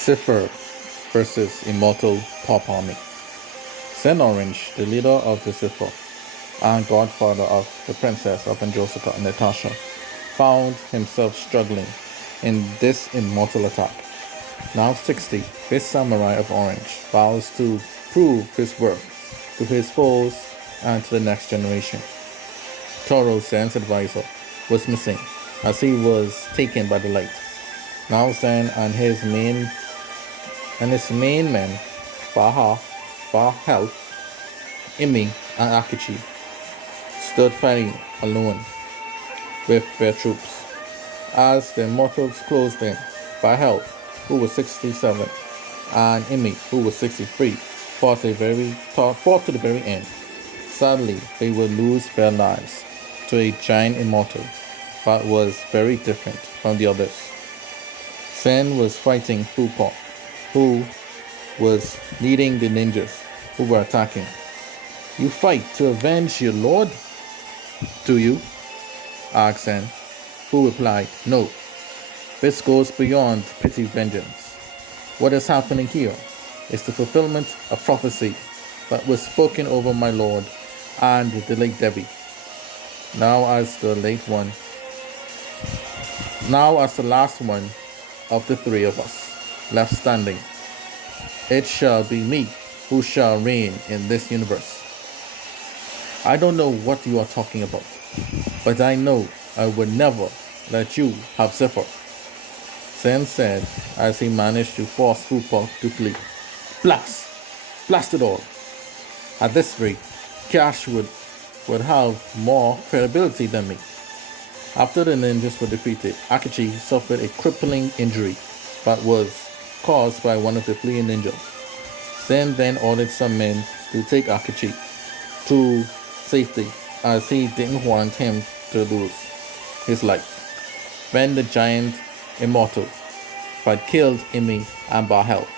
Zepher versus Immortal-Pop army. Sen Orange, the leader of the Zepher and godfather of the princess of Anjosaka, Natasha, found himself struggling in this immortal attack. Now 60, this samurai of Orange vows to prove his worth to his foes and to the next generation. Toro, Zen's advisor, was missing as he was taken by the light. Now Zen and his main men, Health, Imi, and Akichi, stood fighting alone with their troops. As the Immortals closed in, Health, who was 67, and Imi, who was 63, fought to the very end. Sadly, they would lose their lives to a giant immortal that was very different from the others. Sen was fighting Fu-Pop, who was leading the ninjas who were attacking. "You fight to avenge your lord, do you?" asked Sen. Fu replied, "No, this goes beyond petty vengeance. What is happening here is the fulfillment of prophecy that was spoken over my lord and the late Devi. Now as the last one of the three of us left standing, it shall be me who shall reign in this universe. I don't know what you are talking about, but I know I would never let you have Zephyr," Sen said as he managed to force Fu-Pop to flee. Blast it all. At this rate, Cash would have more credibility than me." After the ninjas were defeated, Akichi suffered a crippling injury that was caused by one of the fleeing ninjas. Sen then ordered some men to take Akichi to safety as he didn't want him to lose his life. Then the giant immortal that killed Imi and Health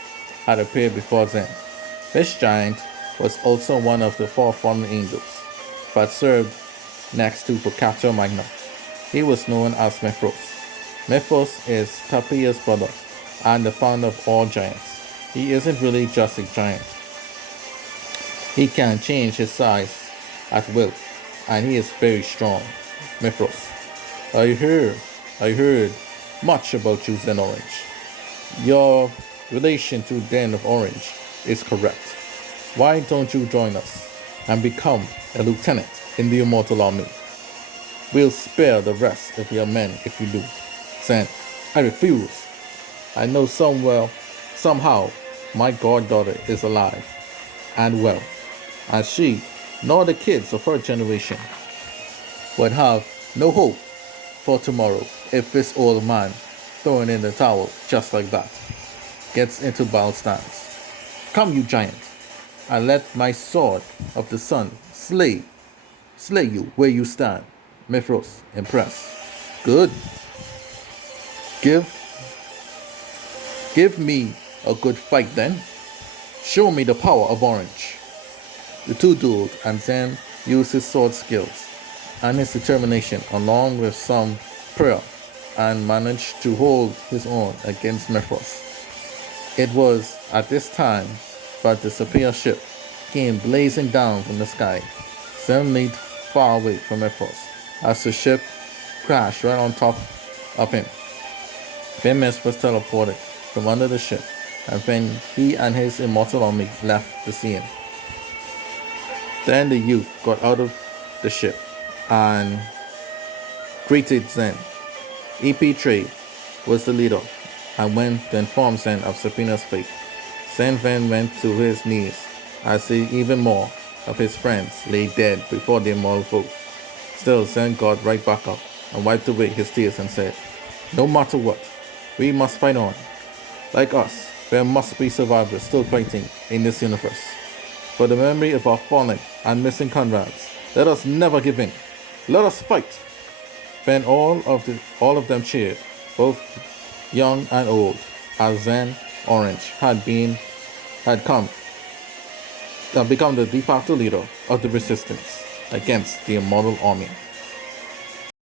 had appeared before Zen. This giant was also one of the four fallen angels that served next to Focaccia Magna. He was known as Mithros. Mithros is Tapia's brother and the founder of all giants. He isn't really just a giant. He can change his size at will, and he is very strong. Mithros, I heard much about you, Zen Orange. Your relation to Den of Orange is correct. Why don't you join us and become a lieutenant in the Immortal Army? We'll spare the rest of your men if you do. Zen, I refuse. I know somehow my goddaughter is alive and well, and she, nor the kids of her generation, would have no hope for tomorrow if this old man throwing in the towel just like that gets into battle stance. Come, you giant, and let my sword of the sun slay you where you stand." Mithros, impressed. "Good. Give me a good fight then. Show me the power of Orange." The two dueled, and Zen used his sword skills and his determination along with some prayer and managed to hold his own against Mithros. It was at this time that the Sapphire ship came blazing down from the sky. Zen leaped far away from Mithros as the ship crashed right on top of him. Then Mithros was teleported from under the ship, and then he and his immortal army left the scene. Then the youth got out of the ship and greeted Zen. EP3 was the leader and went to inform Zen of Sabina's fate. Zen then went to his knees as even more of his friends lay dead before the immortal foe. Still, Zen got right back up and wiped away his tears and said, "No matter what, we must fight on. Like us, there must be survivors still fighting in this universe. For the memory of our fallen and missing comrades, let us never give in. Let us fight." Then all of them cheered, both young and old, as Zen Orange had become the de facto leader of the resistance against the Immortal Army.